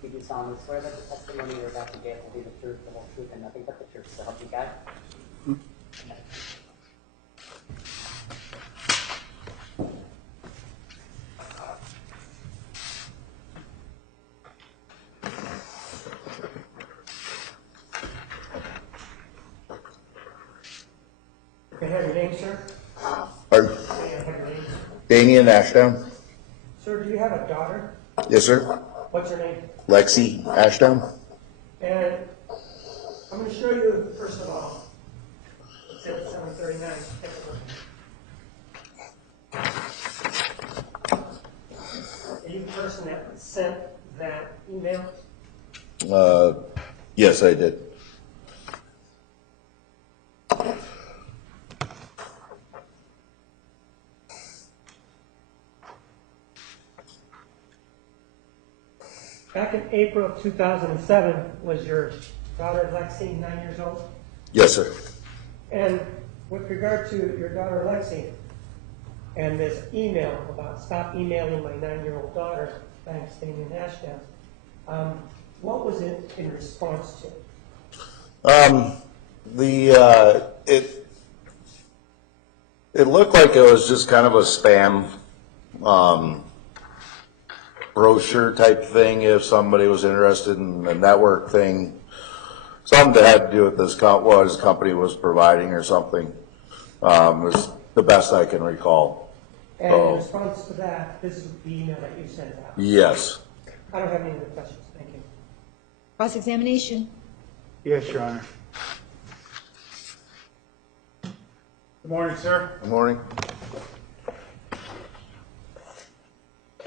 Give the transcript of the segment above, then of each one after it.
You do solemnly swear that the testimony you're about to give will be the truth, the whole truth, and nothing but the truth. So help you God. Can I have your name, sir? Pardon? May I have your name? Damien, Ashdown. Sir, do you have a daughter? Yes, sir. What's her name? Lexi, Ashdown. And I'm going to show you, first of all, it's at 7:39. Take a look. Are you the person that sent that email? Yes, I did. Back in April of 2007, was your daughter Lexi 9 years old? Yes, sir. And with regard to your daughter Lexi and this email about stop emailing my 9-year-old daughter, thanks, Damien Ashdown, what was it in response to? It looked like it was just kind of a spam brochure type thing. If somebody was interested in a network thing, something that had to do with what his company was providing or something, is the best I can recall. And in response to that, this is the email that you sent out. Yes. I don't have any other questions. Thank you. Cross-examination. Yes, Your Honor. Good morning, sir. Good morning.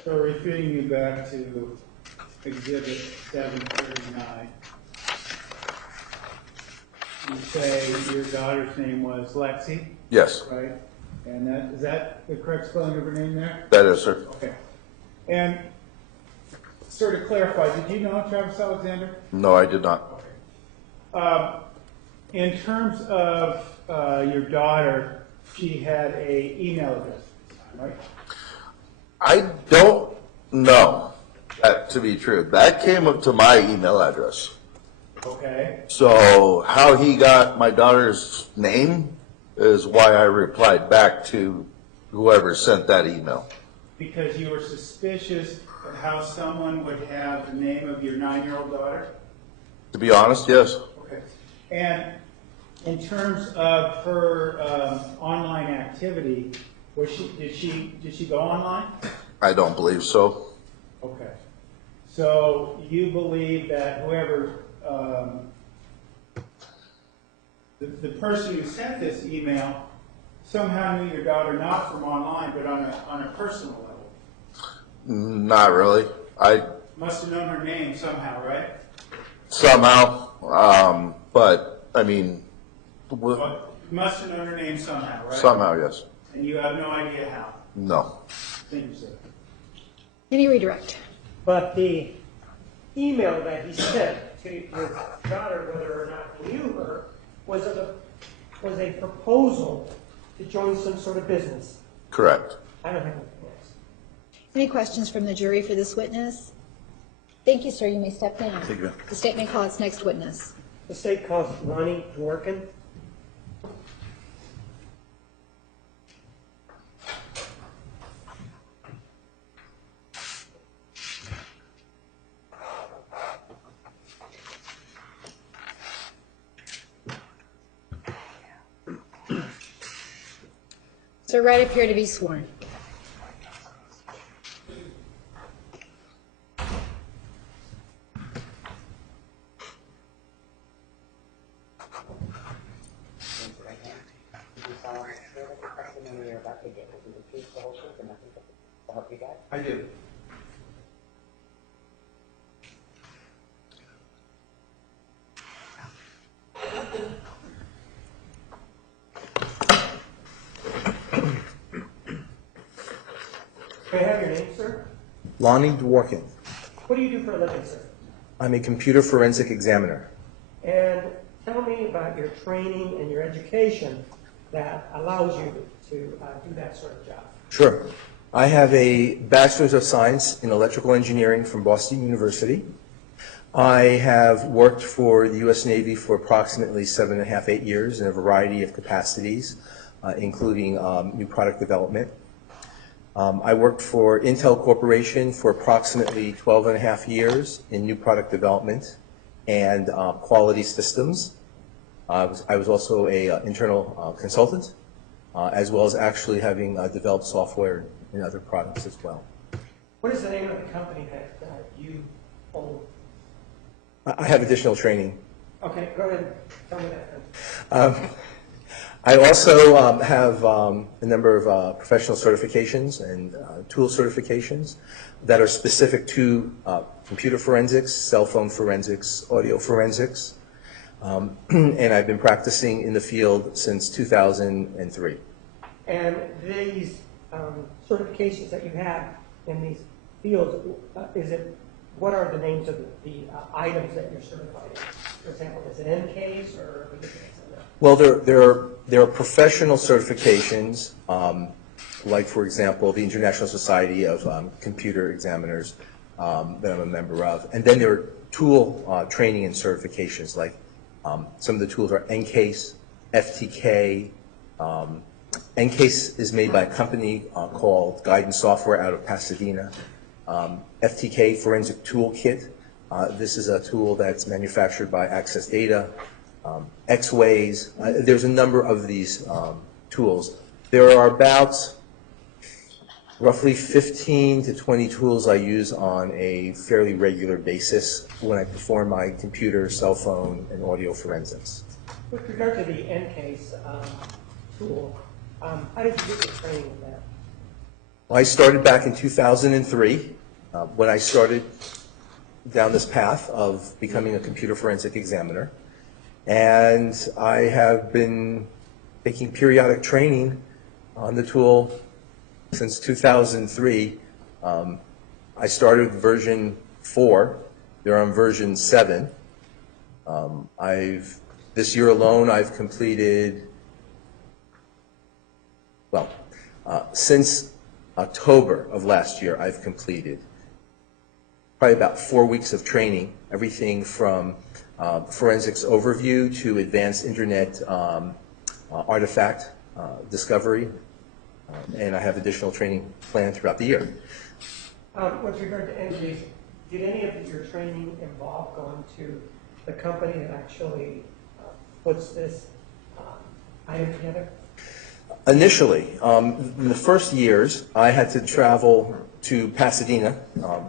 So referring you back to Exhibit 739, you say your daughter's name was Lexi, Yes, right? And is that the correct spelling of her name there? that is, sir. Okay. And sort of clarify, did you know Travis Alexander? No, I did not. Okay. In terms of your daughter, she had a email address, right? I don't know that to be true. That came up to my email address. Okay. So how he got my daughter's name is why I replied back to whoever sent that email. Because you were suspicious of how someone would have the name of your 9-year-old daughter? To be honest, yes. Okay. And in terms of her online activity, did she go online? I don't believe so. Okay. So you believe that whoever, the person who sent this email somehow knew your daughter not from online, but on a personal level? Not really. I Must have known her name somehow, right? somehow, but I mean, But you must have known her name somehow, right? somehow, yes. And you have no idea how. No. Thank you, sir. Any redirect. But the email that he sent to your daughter, whether or not he knew her, was a proposal to join some sort of business. Correct. I don't have anything else. Any questions from the jury for this witness? Thank you, sir. You may step down. Thank you. The state may call its next witness. The state calls Lonnie Dworkin. Sir, right up here to be sworn. You're about to get will be the truth, the whole truth, and nothing but the truth. So help you God. I do. May I have your name, sir? Lonnie Dworkin. What do you do for a living, sir? I'm a computer forensic examiner. And tell me about your training and your education that allows you to do that sort of job. Sure. I have a Bachelor's of Science in Electrical Engineering from Boston University. I have worked for the U.S. Navy for approximately 7.5, 8 years in a variety of capacities, including new product development. I worked for Intel Corporation for approximately 12.5 years in new product development and quality systems. I was also an internal consultant, as well as actually having developed software in other products as well. What is the name of the company that you own? I have additional training. Okay, go ahead and tell me that. I also have a number of professional certifications and tool certifications that are specific to computer forensics, cell phone forensics, audio forensics, and I've been practicing in the field since 2003. And these certifications that you have in these fields, what are the names of the items that you're certified in? For example, is it NCASE or? Well, there are professional certifications, like, for example, the International Society of Computer Examiners that I'm a member of. And then there are tool training and certifications, like some of the tools are NCASE, FTK. NCASE is made by a company called Guidance Software out of Pasadena. FTK, Forensic Toolkit. This is a tool that's manufactured by Access Data. X-Ways. There's a number of these tools. There are about roughly 15 to 20 tools I use on a fairly regular basis when I perform my computer, cell phone, and audio forensics. With regard to the NCASE tool, how did you get your training in that? Well, I started back in 2003 when I started down this path of becoming a computer forensic examiner. And I have been taking periodic training on the tool since 2003. I started with version 4. They're on version 7. This year alone, I've completed, since October of last year, I've completed probably about 4 weeks of training, everything from forensics overview to advanced internet artifact discovery, and I have additional training planned throughout the year. With regard to NCASE, did any of your training involve going to the company that actually puts this item together? Initially, in the first years, I had to travel to Pasadena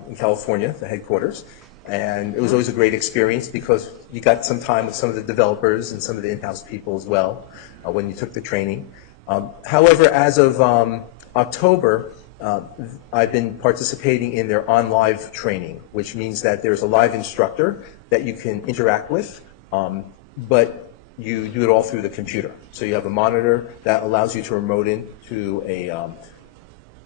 in California, the headquarters, and it was always a great experience because you got some time with some of the developers and some of the in-house people as well when you took the training. However, as of October, I've been participating in their on-live training, which means that there's a live instructor that you can interact with, but you do it all through the computer. So you have a monitor that allows you to remote in to a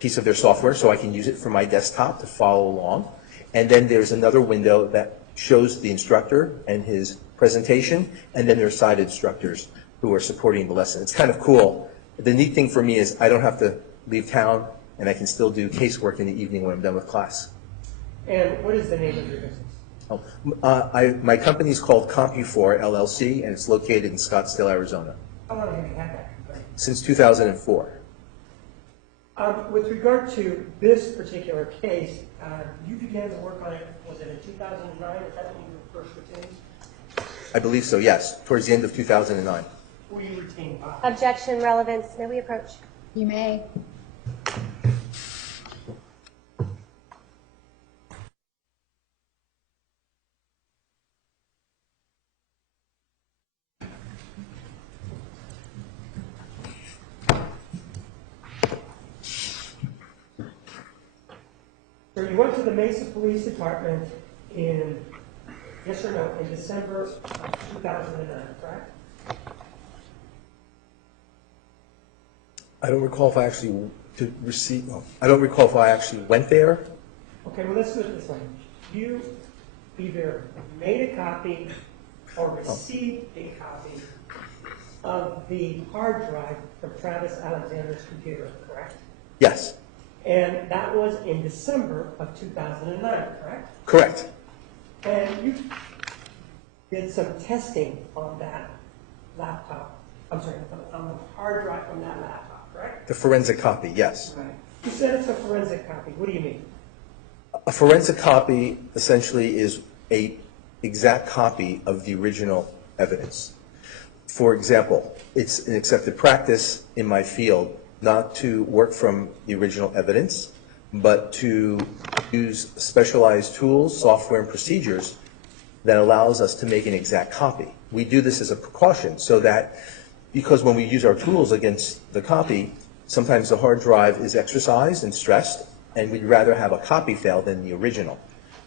piece of their software, so I can use it from my desktop to follow along. And then there's another window that shows the instructor and his presentation, and then there are side instructors who are supporting the lesson. It's kind of cool. The neat thing for me is I don't have to leave town, and I can still do casework in the evening when I'm done with class. And what is the name of your business? My company is called CompuFor LLC, and it's located in Scottsdale, Arizona. How long have you had that? Since 2004. With regard to this particular case, you began to work on it, was it in 2009? Is that when you were first retained? I believe so, yes, towards the end of 2009. Were you retained by? Objection, relevance. May we approach? You may. So you went to the Mesa Police Department in, yes or no, in December of 2009, correct? I don't recall if I actually I don't recall if I actually went there. Okay, well, let's do it this way. You either made a copy or received a copy of the hard drive from Travis Alexander's computer, correct? Yes, And that was in December of 2009, correct? correct. And you did some testing on that laptop, I'm sorry, on the hard drive from that laptop, correct? The forensic copy, yes. Right. You said it's a forensic copy. What do you mean? A forensic copy essentially is a exact copy of the original evidence. For example, it's an accepted practice in my field not to work from the original evidence, but to use specialized tools, software, and procedures that allows us to make an exact copy. We do this as a precaution so that, because when we use our tools against the copy, sometimes the hard drive is exercised and stressed, and we'd rather have a copy fail than the original.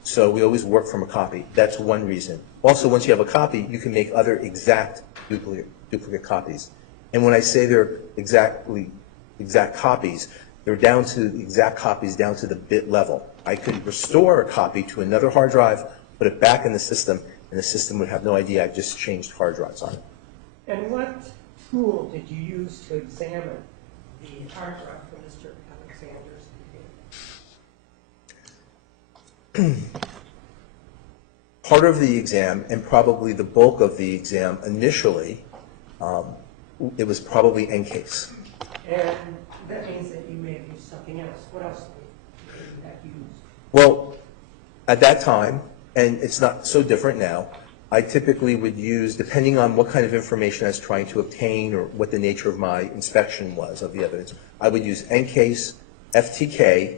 So we always work from a copy. That's one reason. Also, once you have a copy, you can make other exact duplicate copies. And when I say they're exact copies, they're down to exact copies down to the bit level. I could restore a copy to another hard drive, put it back in the system, and the system would have no idea I just changed hard drives on it. And what tool did you use to examine the hard drive from Mr. Alexander's computer? Part of the exam, and probably the bulk of the exam initially, it was probably NCASE. And that means that you may have used something else. What else did you have used? Well, at that time, and it's not so different now, I typically would use, depending on what kind of information I was trying to obtain or what the nature of my inspection was of the evidence, I would use NCASE, FTK,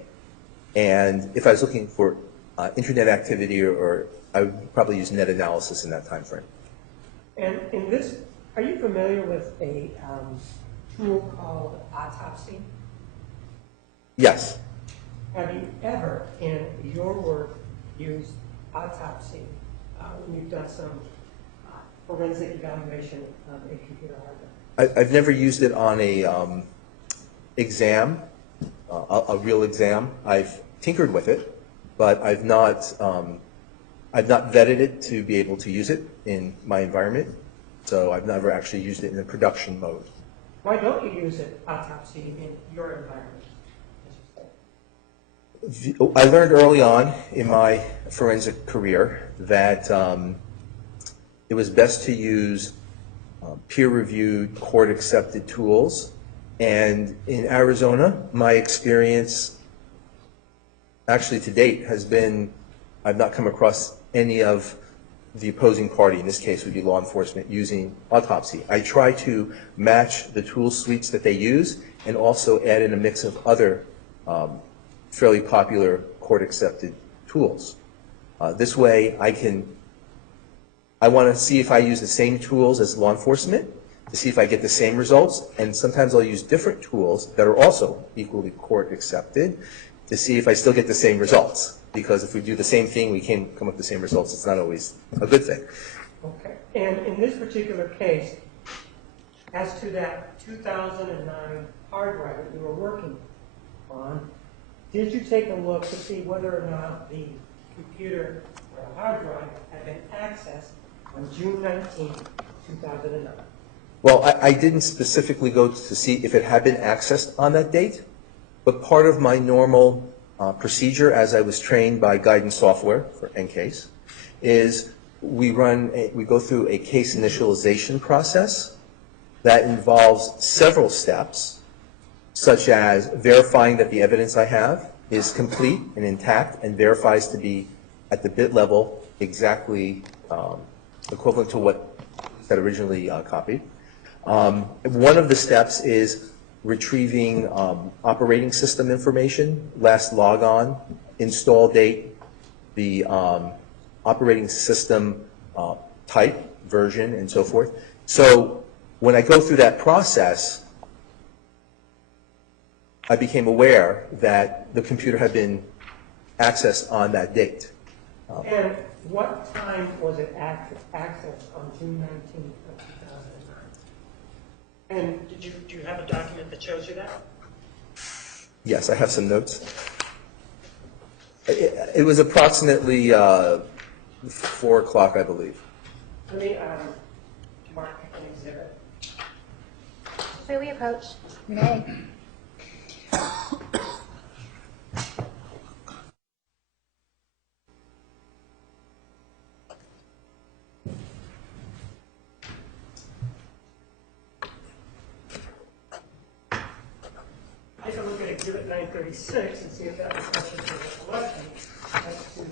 and if I was looking for internet activity, or I would probably use net analysis in that time frame. And in this, are you familiar with a tool called autopsy? Yes. Have you ever, in your work, used autopsy when you've done some forensic evaluation of a computer hard drive? I've never used it on a exam, a real exam. I've tinkered with it, but I've not vetted it to be able to use it in my environment. So I've never actually used it in a production mode. Why don't you use it, autopsy, in your environment? I learned early on in my forensic career that it was best to use peer-reviewed, court-accepted tools. And in Arizona, my experience, actually to date, has been I've not come across any of the opposing party, in this case would be law enforcement, using autopsy. I try to match the tool suites that they use and also add in a mix of other fairly popular court-accepted tools. This way I want to see if I use the same tools as law enforcement to see if I get the same results, and sometimes I'll use different tools that are also equally court-accepted to see if I still get the same results. Because if we do the same thing, we can't come up with the same results. It's not always a good thing. Okay. And in this particular case, as to that 2009 hard drive that you were working on, did you take a look to see whether or not the computer or the hard drive had been accessed on June 19, 2009? Well, I didn't specifically go to see if it had been accessed on that date, but part of my normal procedure, as I was trained by guidance software for NCASE, is we go through a case initialization process that involves several steps, such as verifying that the evidence I have is complete and intact and verifies to be at the bit level exactly equivalent to what was originally copied. One of the steps is retrieving operating system information, last logon, install date, the operating system type, version, and so forth. So when I go through that process, I became aware that the computer had been accessed on that date. And what time was it accessed on June 19th of 2009? And do you have a document that shows you that? Yes, I have some notes. It was approximately 4 o'clock, I believe. Let me mark an exhibit. May we approach? May. Take a look at exhibit 936 and see if that reflects your recollection as to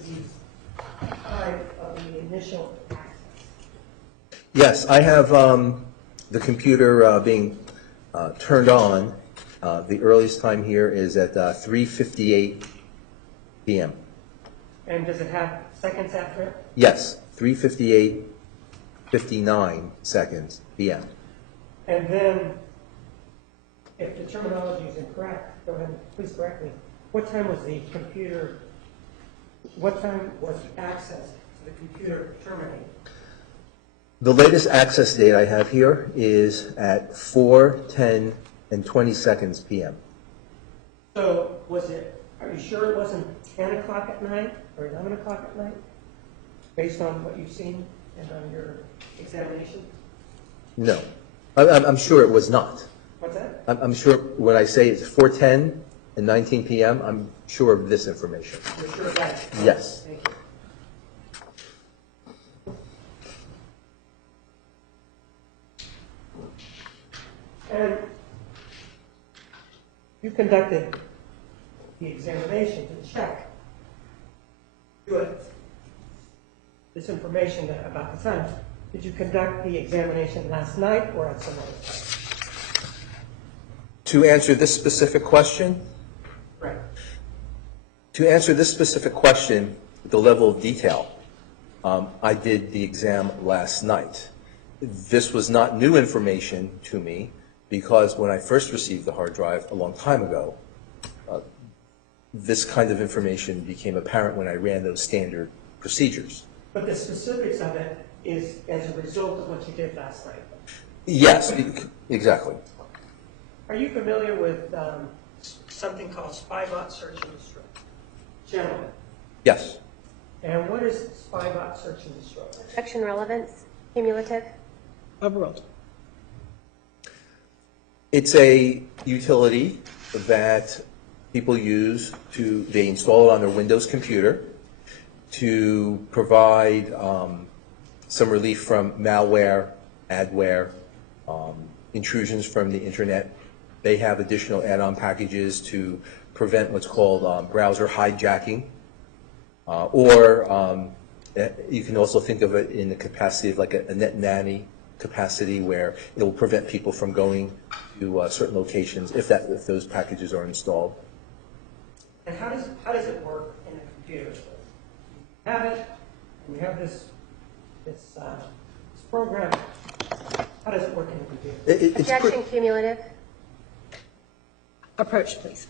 the time of the initial access. Yes, I have the computer being turned on. The earliest time here is at 3:58 p.m. And does it have seconds after it? Yes, 3:58, 59 seconds p.m. And then, if the terminology is incorrect, go ahead and please correct me. What time was the computer, what time was the access to the computer terminated? The latest access date I have here is at 4:10 and 20 seconds p.m. So was it, are you sure it wasn't 10 o'clock at night or 11 o'clock at night? Based on what you've seen and on your examination? No, I'm sure it was not. What's that? I'm sure when I say it's 4:10 and 19 p.m., I'm sure of this information. You're sure of that? Yes. Thank you. And you conducted the examination to check this information about the time. Did you conduct the examination last night or at some other time? To answer this specific question, Right. to answer this specific question, the level of detail, I did the exam last night. This was not new information to me because when I first received the hard drive a long time ago, this kind of information became apparent when I ran those standard procedures. But the specifics of it is as a result of what you did last night. Yes, exactly. Are you familiar with something called SpyBot search and destroy? Generally. Yes. And what is SpyBot search and destroy? Section relevance, cumulative. Overruled. It's a utility that people use they install it on their Windows computer to provide some relief from malware, adware, intrusions from the internet. They have additional add-on packages to prevent what's called browser hijacking. Or you can also think of it in the capacity of like a net nanny capacity where it will prevent people from going to certain locations if those packages are installed. And how does it work in a computer? You have it, and you have this program. How does it work in a computer? Objection, cumulative. Approach, please.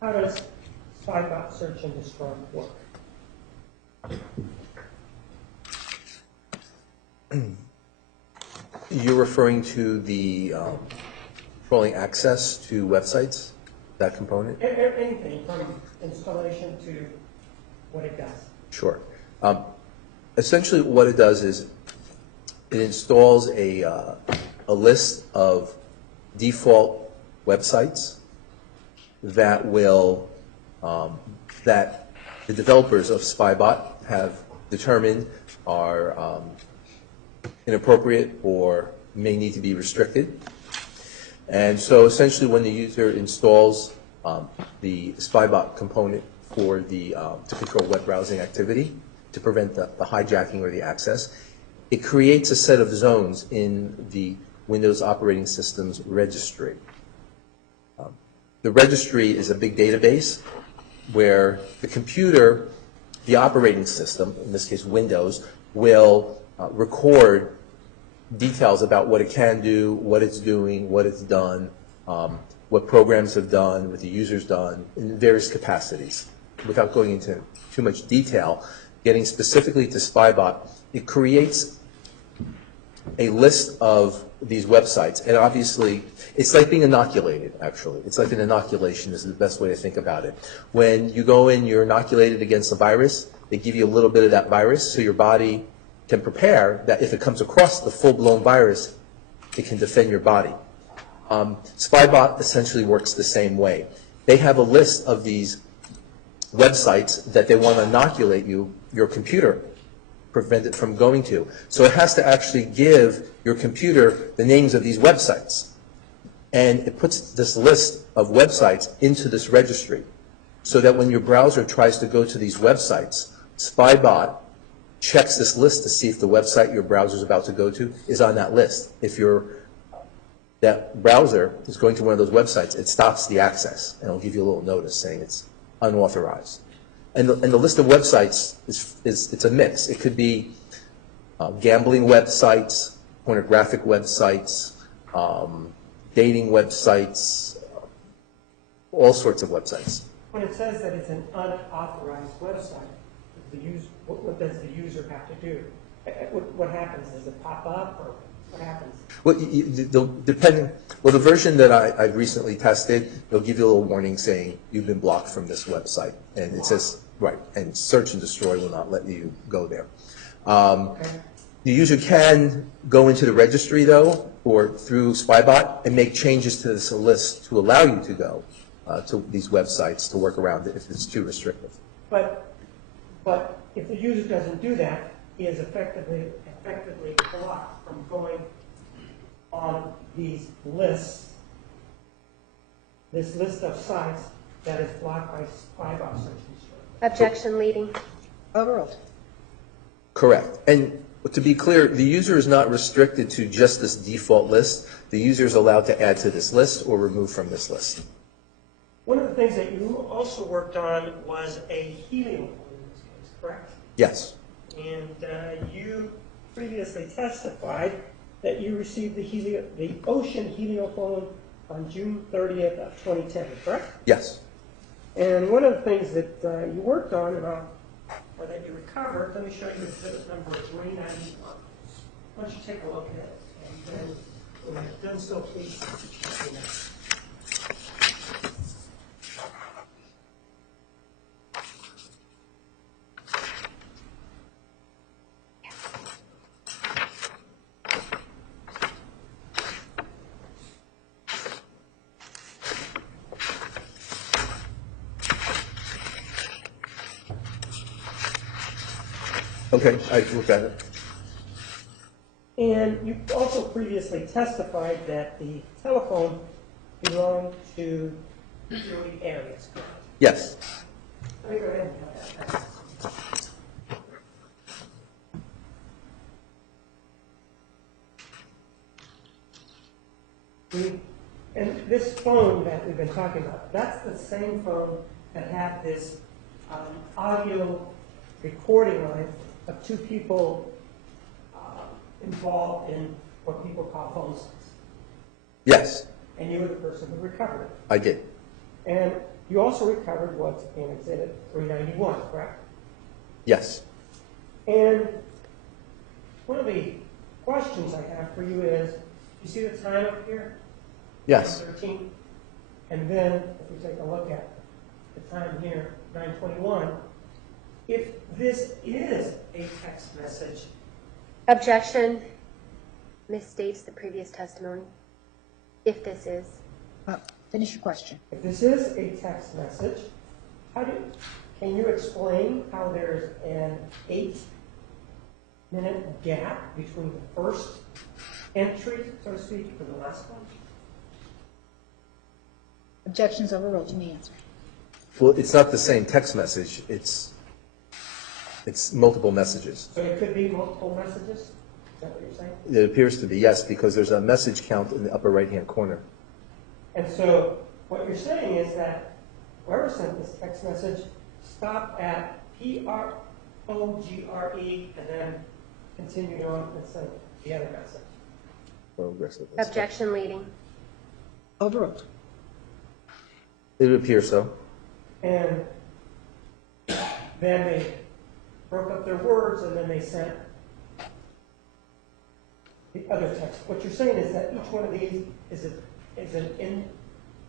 How does SpyBot search and destroy work? You're referring to the controlling access to websites, that component? Anything from installation to what it does. Sure. Essentially what it does is it installs a list of default websites that will, that the developers of SpyBot have determined are inappropriate or may need to be restricted. And so essentially when the user installs the SpyBot component for to control web browsing activity, to prevent the hijacking or the access, it creates a set of zones in the Windows operating system's registry. The registry is a big database where the computer, the operating system, in this case Windows, will record details about what it can do, what it's doing, what it's done, what programs have done, what the user's done, in various capacities. Without going into too much detail, getting specifically to SpyBot, it creates a list of these websites, and obviously, it's like being inoculated, actually. It's like an inoculation is the best way to think about it. When you go in, you're inoculated against a virus, they give you a little bit of that virus, so your body can prepare that if it comes across the full-blown virus, it can defend your body. Spybot essentially works the same way. They have a list of these websites that they want to inoculate your computer, prevent it from going to. So it has to actually give your computer the names of these websites. And it puts this list of websites into this registry so that when your browser tries to go to these websites, Spybot checks this list to see if the website your browser is about to go to is on that list. If that browser is going to one of those websites, it stops the access, and it'll give you a little notice saying it's unauthorized. And the list of websites it's a mix. It could be gambling websites, pornographic websites, dating websites, all sorts of websites. When it says that it's an unauthorized website, what does the user have to do? What happens? Does it pop up, or what happens? Well, the version that I've recently tested, they'll give you a little warning saying you've been blocked from this website, and it says right, and search and destroy will not let you go there. Okay. The user can go into the registry though, or through Spybot, and make changes to this list to allow you to go to these websites to work around it if it's too restrictive. But if the user doesn't do that, he is effectively blocked from going on these lists, this list of sites that is blocked by Spybot search and destroy. Objection leading. Overruled. Correct. And to be clear, the user is not restricted to just this default list. The user is allowed to add to this list or remove from this list. One of the things that you also worked on was a helium phone in this case, correct? Yes. And you previously testified that you received the Ocean heliophone on June 30th of 2010, correct? Yes. And one of the things that you worked on, or that you recovered, let me show you exhibit number 391. Why don't you take a look at it, and then when I've done so, please let me know. Okay, I looked at it. And you also previously testified that the telephone belonged to Jodi Arias, correct? Yes. Let me go ahead and have that. And this phone that we've been talking about, that's the same phone that had this audio recording on it of two people involved in what people call phone sex. Yes, And you were the person who recovered it. I did. And you also recovered what's in Exhibit 391, correct? Yes. And one of the questions I have for you is, you see the time up here? Yes. 9:13. And then, if we take a look at the time here, 9:21, if this is a text message, Objection. Misstates the previous testimony. If this is. Finish your question. if this is a text message, can you explain how there's an 8-minute gap between the first entry, so to speak, and the last one? Objections overruled. You may answer. Well, it's not the same text message. It's multiple messages. So it could be multiple messages? Is that what you're saying? It appears to be, yes, because there's a message count in the upper right-hand corner. And so what you're saying is that whoever sent this text message stopped at PROGRE and then continued on and sent the other message. Progressive. Objection leading. Overruled. It would appear so. And then they broke up their words and then they sent the other text. What you're saying is that each one of these is an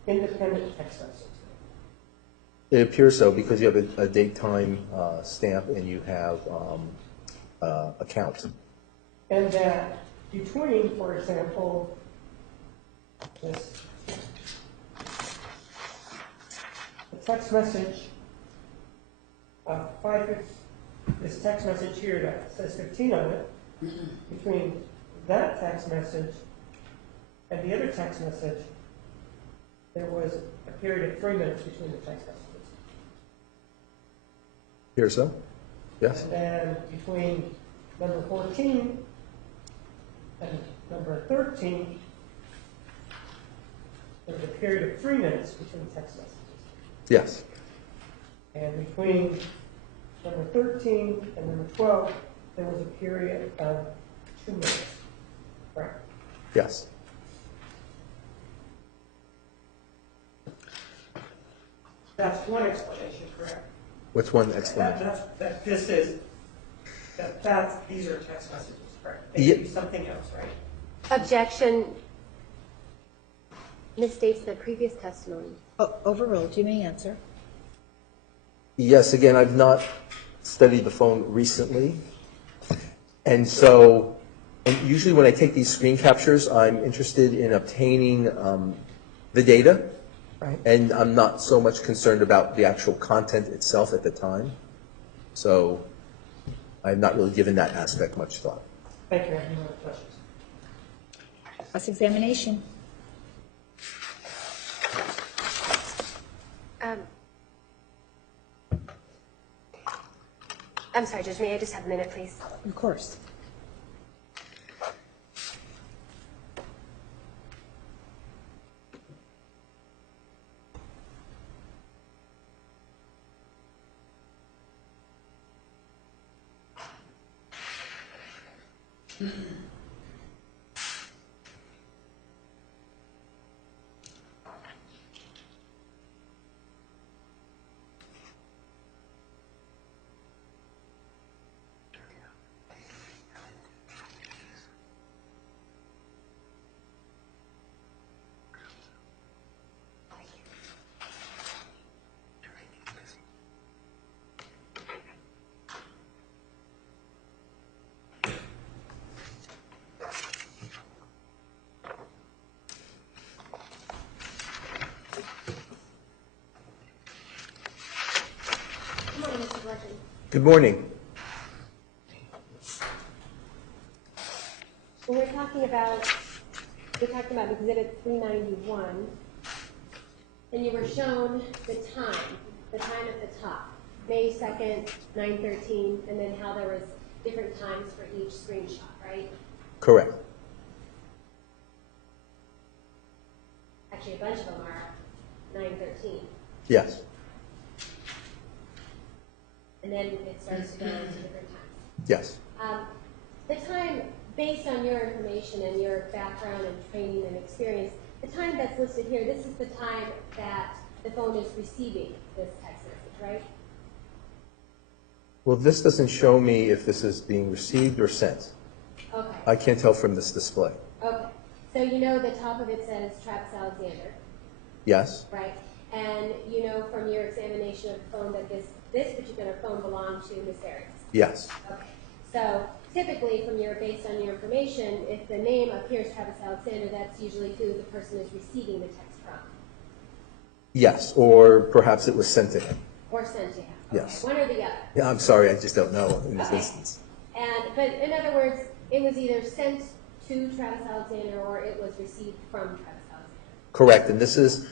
independent text message. It appears so because you have a date time stamp and you have a count. And that between, for example, this the text message this text message here that says 15 on it, between that text message and the other text message, there was a period of 3 minutes between the text messages. Appears so? Yes? And then between number 14 and number 13, there was a period of 3 minutes between text messages. Yes. And between number 13 and number 12, there was a period of 2 minutes. Right? Yes. That's one explanation, correct? What's one explanation? These are text messages, correct? They Yeah. could be something else, right? Objection misstates the previous testimony. Overruled. You may answer. Yes, again, I've not studied the phone recently. And so, and usually when I take these screen captures, I'm interested in obtaining the data. Right. And I'm not so much concerned about the actual content itself at the time. So I've not really given that aspect much thought. Thank you. I have no other questions. Cross-examination. I'm sorry, Judge, may I just have a minute, please? Of course. Good morning, Mr. Dworkin. Good morning. When we're talking about Exhibit 391, and you were shown the time at the top, May 2nd, 9:13, and then how there was different times for each screenshot, right? Correct. Actually, a bunch of them are 9:13. Yes. And then it starts to go into different times. Yes. The time, based on your information and your background and training and experience, the time that's listed here, this is the time that the phone is receiving this text message, right? Well, this doesn't show me if this is being received or sent. Okay. I can't tell from this display. Okay. So you know the top of it says Travis Alexander, Yes? right? And you know from your examination of the phone that this particular phone belonged to Miss Arias. Yes. Okay. So typically, based on your information, if the name appears Travis Alexander, that's usually who the person is receiving the text from. Yes, or perhaps it was sent to him. Or sent to him. Yes. Okay. One or the other. Yeah, I'm sorry, I just don't know in this Okay. instance. But in other words, it was either sent to Travis Alexander or it was received from Travis Alexander. Correct, and this is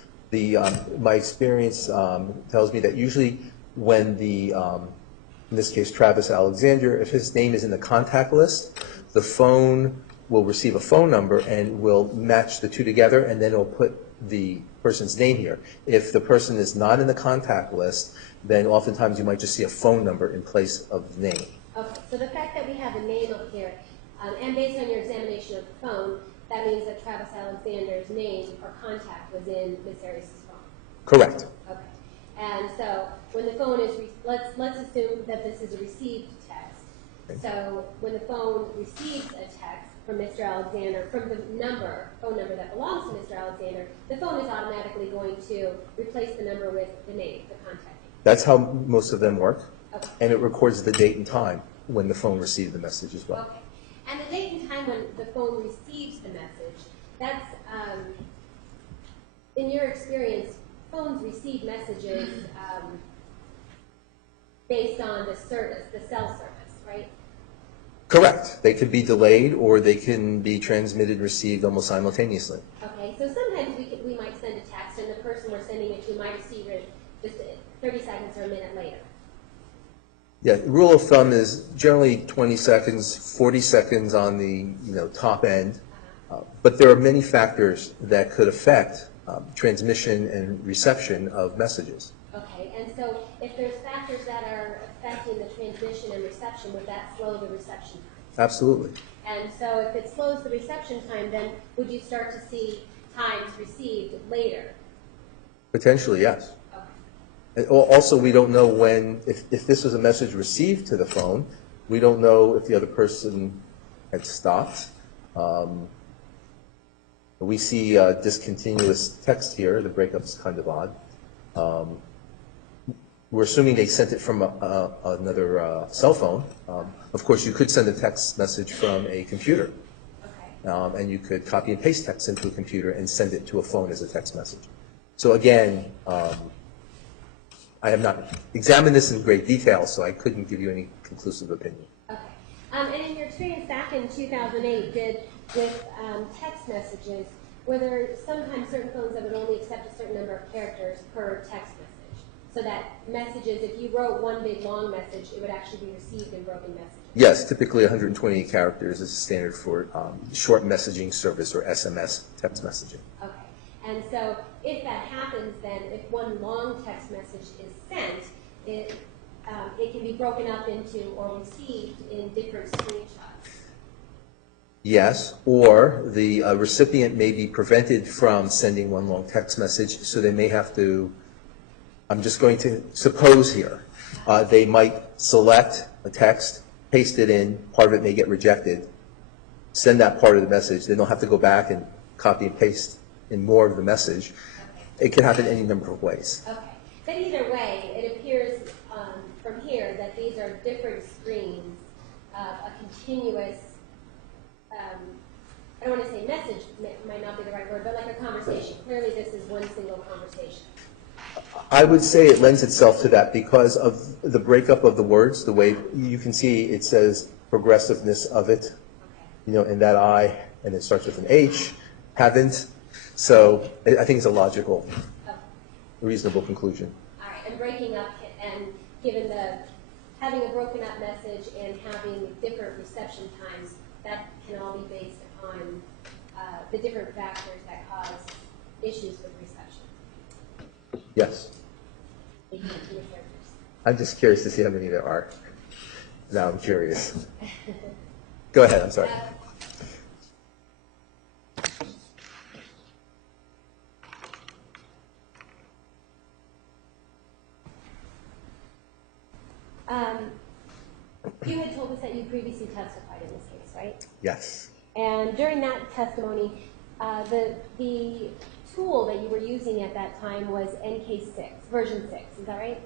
my experience tells me that usually when in this case, Travis Alexander, if his name is in the contact list, the phone will receive a phone number and will match the two together, and then it'll put the person's name here. If the person is not in the contact list, then oftentimes you might just see a phone number in place of the name. Okay, so the fact that we have a name up here, and based on your examination of the phone, that means that Travis Alexander's name or contact was in Miss Arias' phone. Correct. Okay. And so when the phone is, let's assume that this is a received text. Okay. So when the phone receives a text, from Mr. Alexander, from the phone number that belongs to Mr. Alexander, the phone is automatically going to replace the number with the name, the contact name. That's how most of them work. Okay. And it records the date and time when the phone received the message as well. Okay. And the date and time when the phone receives the message, that's, in your experience, phones receive messages based on the service, the cell service, right? Correct. They could be delayed or they can be transmitted, received almost simultaneously. Okay, so sometimes we might send a text and the person we're sending it to might receive it just 30 seconds or a minute later. Yeah, the rule of thumb is generally 20 seconds, 40 seconds on the top end. But there are many factors that could affect transmission and reception of messages. Okay, and so if there's factors that are affecting the transmission and reception, would that slow the reception time? Absolutely. And so if it slows the reception time, then would you start to see times received later? Potentially, yes. Okay. And also, we don't know when, if this was a message received to the phone, we don't know if the other person had stopped. We see discontinuous text here. The breakup's kind of odd. We're assuming they sent it from another cell phone. Of course, you could send a text message from a computer. Okay. And you could copy and paste text into a computer and send it to a phone as a text message. So again, I have not examined this in great detail, so I couldn't give you any conclusive opinion. Okay. And in your experience back in 2008, with text messages, were there sometimes certain phones that would only accept a certain number of characters per text message? So that messages, if you wrote one big long message, it would actually be received in broken messages? Yes, typically 128 characters is standard for short messaging service or SMS text messaging. Okay. And so if that happens, then if one long text message is sent, it can be broken up into or received in different screenshots. Yes, or the recipient may be prevented from sending one long text message, so they may have to, I'm just going to suppose here, they might select a text, paste it in, part of it may get rejected, send that part of the message, then they'll have to go back and copy and paste in more of the message. Okay. It can happen any number of ways. Okay. But either way, it appears from here that these are different screens of a continuous, I don't want to say message, might not be the right word, but like a conversation. Clearly this is one single conversation. I would say it lends itself to that because of the breakup of the words, the way you can see it says progressiveness of it, Okay. in that I, and it starts with an H, haven't. So I think it's a logical, Okay. reasonable conclusion. All right, and breaking up, and given having a broken up message and having different reception times, that can all be based upon the different factors that cause issues with reception. Yes. I'm just curious to see how many there are. Now I'm curious. Go ahead, I'm sorry. You had told us that you previously testified in this case, right? Yes. And during that testimony, the tool that you were using at that time was NK6, version 6, is that right?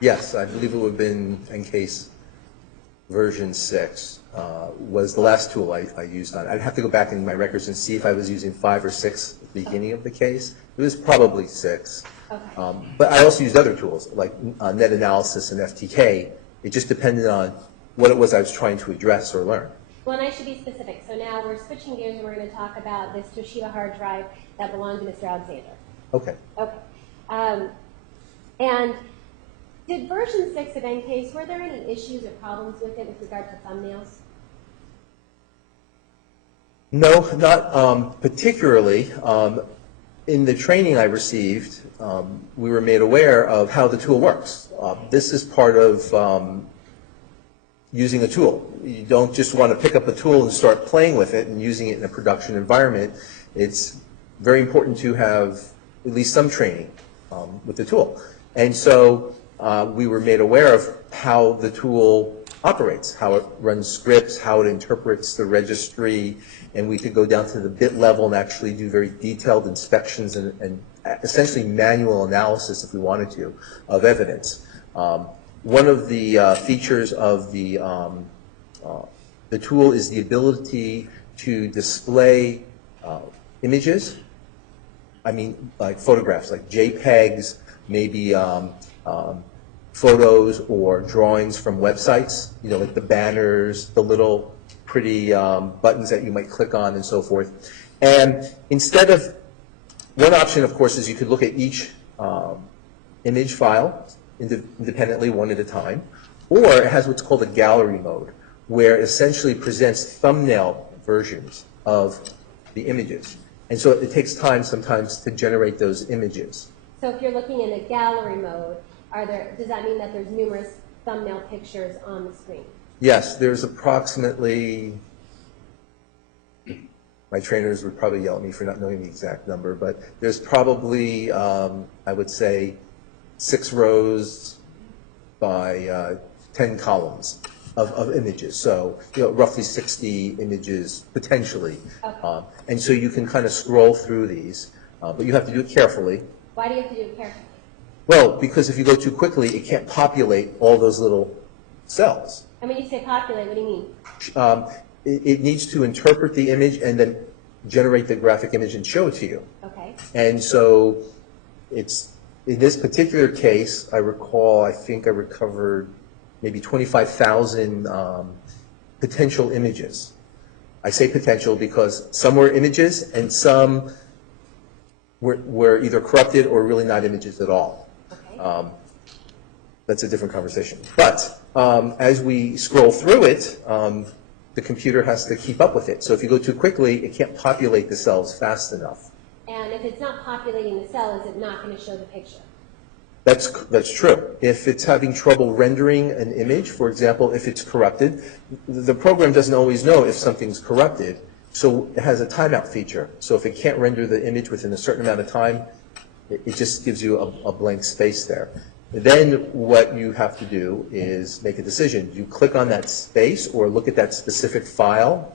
Yes, I believe it would have been NCASE version 6 was the last tool I used on it. I'd have to go back in my records and see if I was using 5 or 6 at the beginning of the case. It was probably 6. Okay. But I also used other tools like net analysis and FTK. It just depended on what it was I was trying to address or learn. Well, and I should be specific. So now we're switching gears and we're going to talk about this Toshiba hard drive that belonged to Mr. Alexander. Okay. Okay. And did version 6 of NCASE, were there any issues or problems with it with regard to thumbnails? No, not particularly. In the training I received, we were made aware of how the tool works. This is part of using a tool. You don't just want to pick up a tool and start playing with it and using it in a production environment. It's very important to have at least some training with the tool. And so we were made aware of how the tool operates, how it runs scripts, how it interprets the registry, and we could go down to the bit level and actually do very detailed inspections and essentially manual analysis, if we wanted to, of evidence. One of the features of the tool is the ability to display images. I mean, like photographs, like JPEGs, maybe photos or drawings from websites, you know, like the banners, the little pretty buttons that you might click on and so forth. And instead of, one option, of course, is you could look at each image file independently, one at a time, or it has what's called a gallery mode, where it essentially presents thumbnail versions of the images. And so it takes time sometimes to generate those images. So if you're looking in a gallery mode, does that mean that there's numerous thumbnail pictures on the screen? Yes, there's approximately, my trainers would probably yell at me for not knowing the exact number, but there's probably, I would say, 6 rows by 10 columns of images. So, you know, roughly 60 images potentially. Okay. And so you can kind of scroll through these, but you have to do it carefully. Why do you have to do it carefully? Well, because if you go too quickly, it can't populate all those little cells. And when you say populate, what do you mean? It needs to interpret the image and then generate the graphic image and show it to you. Okay. And so it's, in this particular case, I recall, I think I recovered maybe 25,000 potential images. I say potential because some were images and some were either corrupted or really not images at all. Okay. That's a different conversation. But as we scroll through it, the computer has to keep up with it. So if you go too quickly, it can't populate the cells fast enough. And if it's not populating the cell, is it not going to show the picture? That's true. If it's having trouble rendering an image, for example, if it's corrupted, the program doesn't always know if something's corrupted, so it has a timeout feature. So if it can't render the image within a certain amount of time, it just gives you a blank space there. Then what you have to do is make a decision. You click on that space or look at that specific file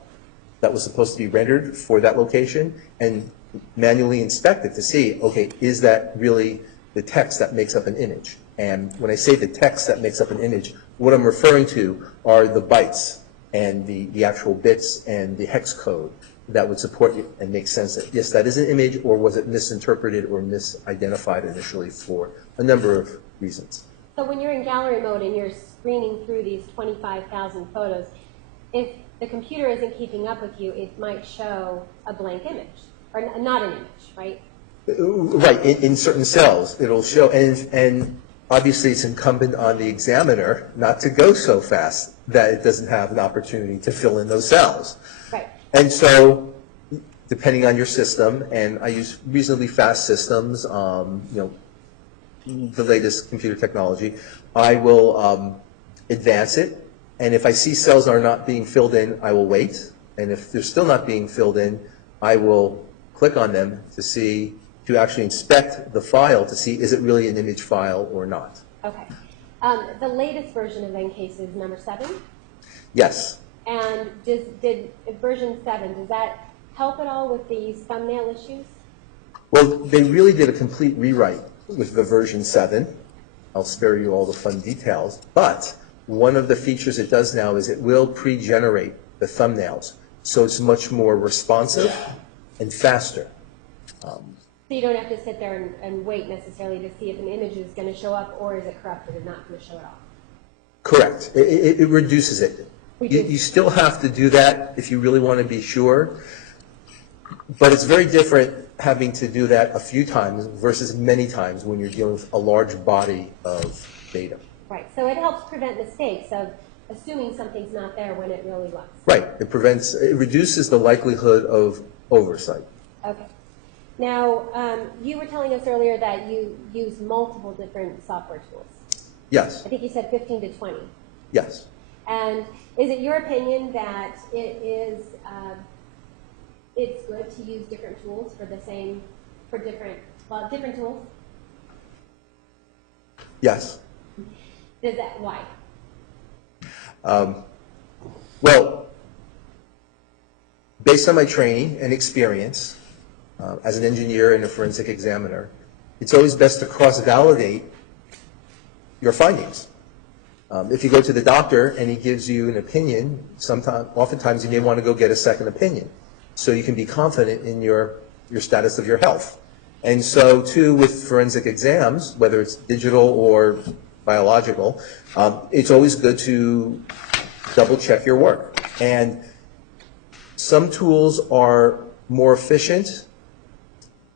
that was supposed to be rendered for that location and manually inspect it to see, okay, is that really the text that makes up an image? And when I say the text that makes up an image, what I'm referring to are the bytes and the actual bits and the hex code that would support you and make sense that, yes, that is an image, or was it misinterpreted or misidentified initially for a number of reasons. So when you're in gallery mode and you're screening through these 25,000 photos, if the computer isn't keeping up with you, it might show a blank image, or not an image, right? Right, in certain cells it'll show, and obviously it's incumbent on the examiner not to go so fast that it doesn't have an opportunity to fill in those cells. Right. And so, depending on your system, and I use reasonably fast systems, you know, the latest computer technology, I will advance it, and if I see cells are not being filled in, I will wait, and if they're still not being filled in, I will click on them to actually inspect the file to see is it really an image file or not. Okay. The latest version of EnCase is number 7? Yes. And did version 7, does that help at all with these thumbnail issues? Well, they really did a complete rewrite with the version 7. I'll spare you all the fun details, but one of the features it does now is it will pre-generate the thumbnails, so it's much more responsive and faster. So you don't have to sit there and wait necessarily to see if an image is going to show up, or is it corrupted and not going to show at all? Correct. It reduces it. You still have to do that if you really want to be sure, but it's very different having to do that a few times versus many times when you're dealing with a large body of data. Right. So it helps prevent mistakes of assuming something's not there when it really was. Right. It reduces the likelihood of oversight. Okay. Now, you were telling us earlier that you use multiple different software tools. Yes. I think you said 15 to 20. Yes. And is it your opinion that it's good to use different tools for different tools? Yes. Why? Well, based on my training and experience as an engineer and a forensic examiner, it's always best to cross-validate your findings. If you go to the doctor and he gives you an opinion, oftentimes you may want to go get a second opinion so you can be confident in your status of your health. And so, too, with forensic exams, whether it's digital or biological, it's always good to double-check your work. And some tools are more efficient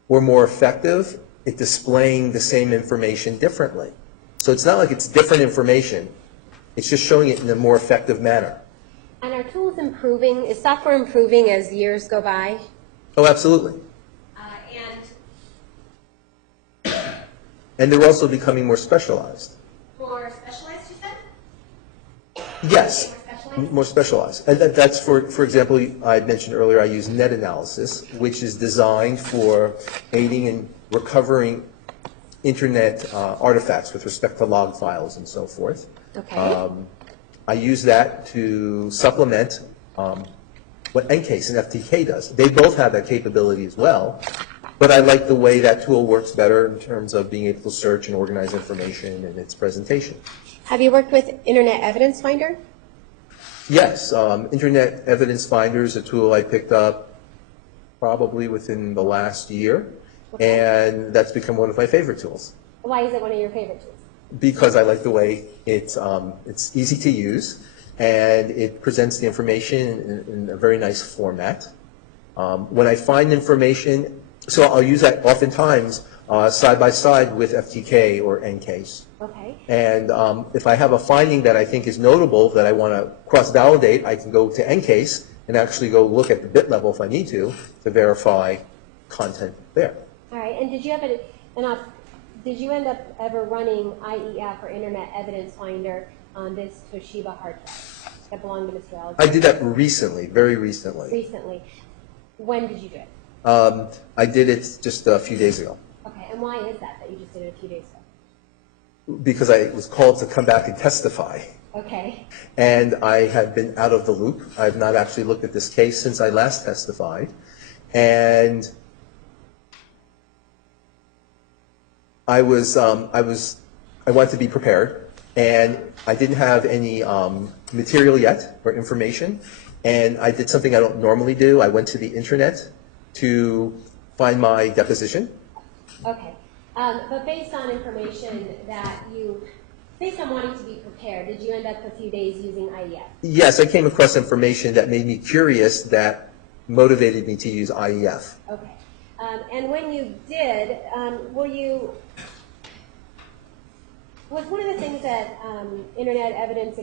or more effective at displaying the same information differently. So it's not like it's different information. It's just showing it in a more effective manner. And are tools improving? Is software improving as years go by? Oh, absolutely. And they're also becoming more specialized. More specialized, you said? Yes, more specialized. And that's, for example, I mentioned earlier, I use net analysis, which is designed for aiding in recovering internet artifacts with respect to log files and so forth. Okay. I use that to supplement what NCASE and FTK does. They both have that capability as well, but I like the way that tool works better in terms of being able to search and organize information in its presentation. Have you worked with Internet Evidence Finder? Yes, Internet Evidence Finder is a tool I picked up probably within the last year, and that's become one of my favorite tools. Why is it one of your favorite tools? Because I like the way it's easy to use, and it presents the information in a very nice format. When I find information, so I'll use that oftentimes side by side with FTK or NCASE. Okay. And if I have a finding that I think is notable that I want to cross-validate, I can go to NCASE and actually go look at the bit level if I need to verify content there. All right. And did you have did you end up ever running IEF or Internet Evidence Finder on this Toshiba hard drive that belonged to Mr. Alexander? I did that recently, very recently. Recently. When did you do it? I did it just a few days ago. Okay. And why is that you just did it a few days ago? Because I was called to come back and testify. Okay. And I have been out of the loop. I have not actually looked at this case since I last testified. And I wanted to be prepared, and I didn't have any material yet or information, and I did something I don't normally do. I went to the internet to find my deposition. Okay. But based on information based on wanting to be prepared, did you end up a few days using IEF? Yes, I came across information that made me curious that motivated me to use IEF. Okay. And when you did, was one of the things that Internet Evidence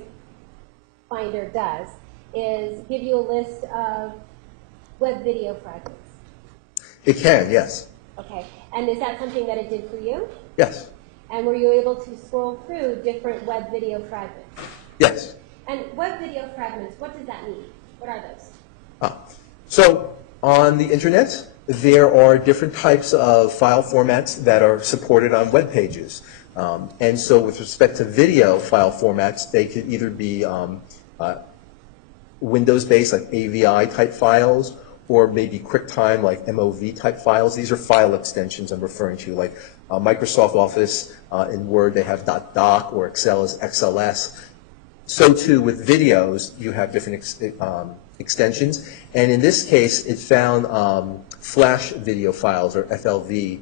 Finder does is give you a list of web video fragments? It can, yes. Okay. And is that something that it did for you? Yes. And were you able to scroll through different web video fragments? Yes. And web video fragments, what does that mean? What are those? So on the internet, there are different types of file formats that are supported on web pages. And so with respect to video file formats, they could either be Windows-based, like AVI type files, or maybe QuickTime, like MOV type files. These are file extensions I'm referring to, like Microsoft Office in Word, they have .doc, or Excel is XLS. So too with videos, you have different extensions. And in this case, it found Flash video files, or FLV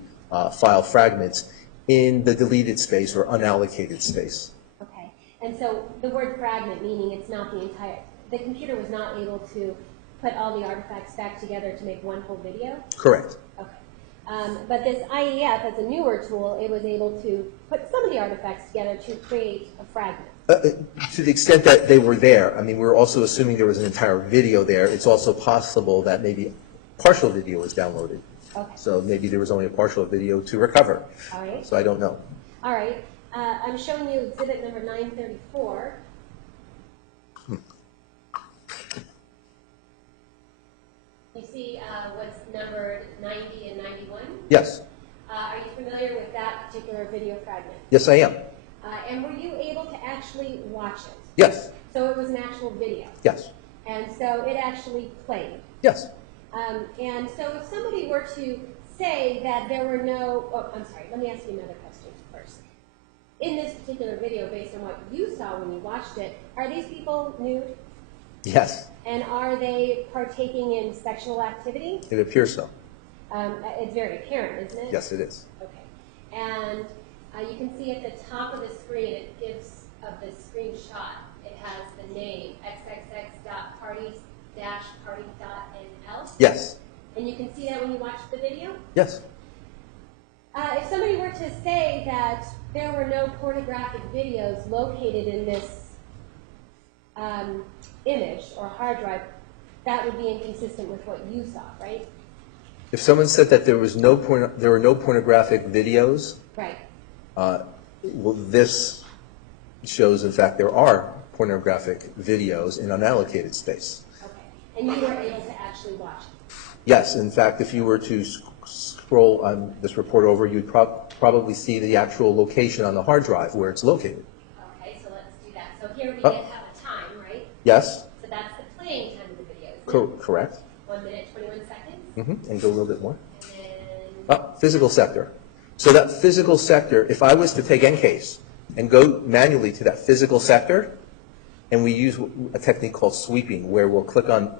file fragments, in the deleted space or unallocated space. Okay. And so the word fragment, meaning it's not the computer was not able to put all the artifacts back together to make one whole video? Correct. Okay. But this IEF, as a newer tool, it was able to put some of the artifacts together to create a fragment. To the extent that they were there, I mean, we're also assuming there was an entire video there. It's also possible that maybe partial video was downloaded. Okay. So maybe there was only a partial video to recover. All right. So I don't know. All right. I'm showing you exhibit number 934. You see what's numbered 90 and 91? Yes. Are you familiar with that particular video fragment? Yes, I am. And were you able to actually actually watch it. Yes, So it was an actual video. yes, And so it actually played. yes. And so if somebody were to say that there were no, oh, I'm sorry, let me ask you another question first. In this particular video, based on what you saw when you watched it, are these people nude? Yes, And are they partaking in sexual activity? it appears so. It's very apparent, isn't it? Yes, it is. Okay. And you can see at the top of the screen, it gives, of the screenshot, it has the name, xxx.parties-party.nl. Yes, And you can see that when you watch the video? yes. If somebody were to say that there were no pornographic videos located in this image or hard drive, that would be inconsistent with what you saw, right? If someone said that there were no pornographic videos, Right. well, this shows, in fact, there are pornographic videos in unallocated space. Okay. And you were able to actually watch it? Yes, in fact, if you were to scroll this report over, you'd probably see the actual location on the hard drive where it's located. Okay, so let's do that. So here we Oh. have a time, right? Yes, So that's the playing time of the video, isn't it? correct. 1 minute, 21 seconds. And go a little bit more. And then, Physical sector. So that physical sector, if I was to take EnCase and go manually to that physical sector, and we use a technique called sweeping, where we'll click on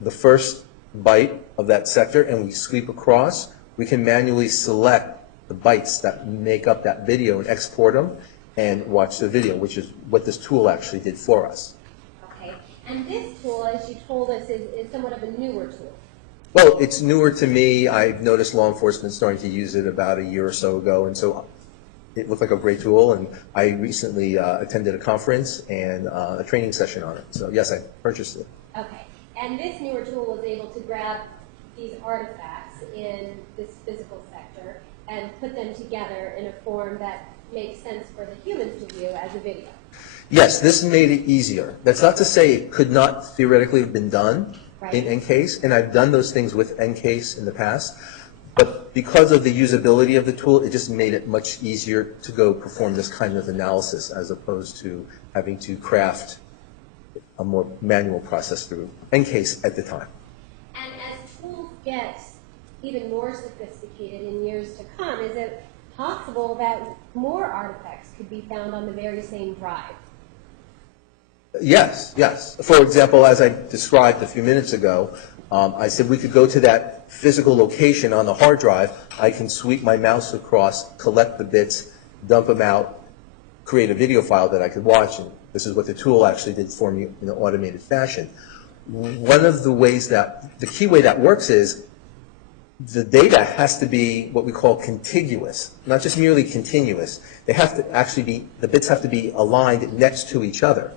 the first byte of that sector and we sweep across, we can manually select the bytes that make up that video and export them and watch the video, which is what this tool actually did for us. okay. And this tool, as you told us, is somewhat of a newer tool. Well, it's newer to me. I've noticed law enforcement starting to use it about a year or so ago, and so it looked like a great tool, and I recently attended a conference and a training session on it. So yes, I purchased it. Okay. And this newer tool was able to grab these artifacts in this physical sector and put them together in a form that makes sense for the humans to view as a video. Yes, this made it easier. That's not to say it could not theoretically have been done in Right. EnCase, and I've done those things with EnCase in the past, but because of the usability of the tool, it just made it much easier to go perform this kind of analysis as opposed to having to craft a more manual process through EnCase at the time. And as tools get even more sophisticated in years to come, is it possible that more artifacts could be found on the very same drive? Yes, yes. For example, as I described a few minutes ago, I said we could go to that physical location on the hard drive. I can sweep my mouse across, collect the bits, dump them out, create a video file that I could watch. And this is what the tool actually did for me in an automated fashion. One of the ways that, the key way that works is the data has to be what we call contiguous, not just merely continuous. They have to actually be, the bits have to be aligned next to each other.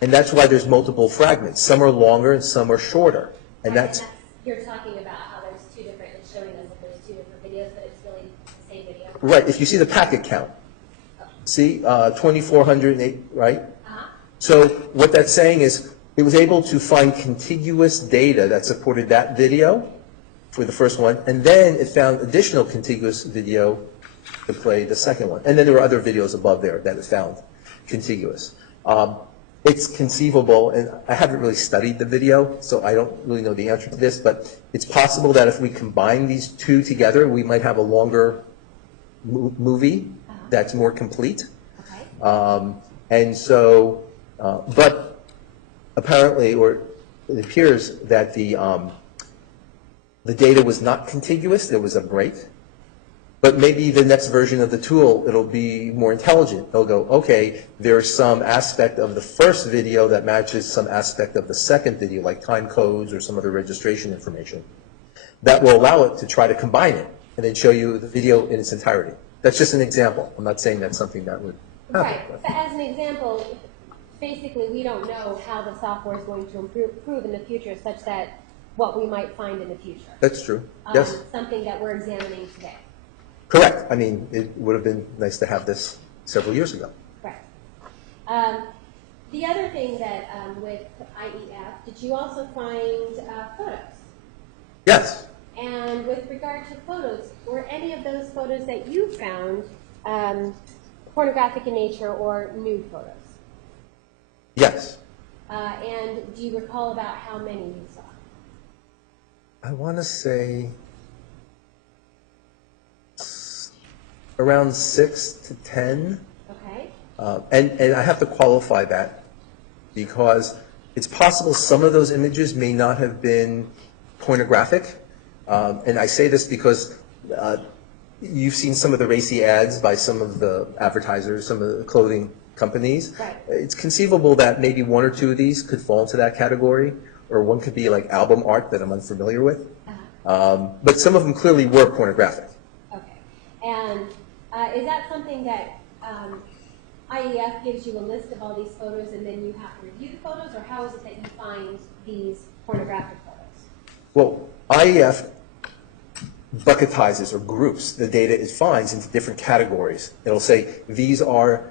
And that's why there's multiple fragments. Some are longer and some are shorter. And that's, You're talking about how there's two different, it's showing us that there's two different videos, but it's really the same video. right, if you see the packet count, see, 2,408, right? Uh-huh. So what that's saying is it was able to find contiguous data that supported that video for the first one, and then it found additional contiguous video to play the second one. And then there were other videos above there that it found contiguous. It's conceivable, and I haven't really studied the video, so I don't really know the answer to this, but it's possible that if we combine these two together, we might have a longer movie that's more complete. Okay. And so, but apparently, or it appears that the data was not contiguous, there was a break. But maybe the next version of the tool, it'll be more intelligent. It'll go, okay, there's some aspect of the first video that matches some aspect of the second video, like time codes or some other registration information. That will allow it to try to combine it and then show you the video in its entirety. That's just an example. I'm not saying that's something that would happen. Right, but as an example, basically we don't know how the software is going to improve in the future such that what we might find in the future. That's true. Yes. Something that we're examining today. Correct. I mean, it would have been nice to have this several years ago. Correct. The other thing that with IEF, did you also find photos? Yes. And with regard to photos, were any of those photos that you found pornographic in nature or nude photos? Yes. And do you recall about how many you saw? I want to say around 6 to 10. Okay. And I have to qualify that because it's possible some of those images may not have been pornographic. And I say this because you've seen some of the racy ads by some of the advertisers, some of the clothing companies. Right. It's conceivable that maybe one or two of these could fall into that category, or one could be like album art that I'm unfamiliar with. But some of them clearly were pornographic. Okay. And is that something that IEF gives you a list of all these photos and then you have to review the photos, or how is it that you find these pornographic photos? Well, IEF bucketizes or groups the data it finds into different categories. It'll say these are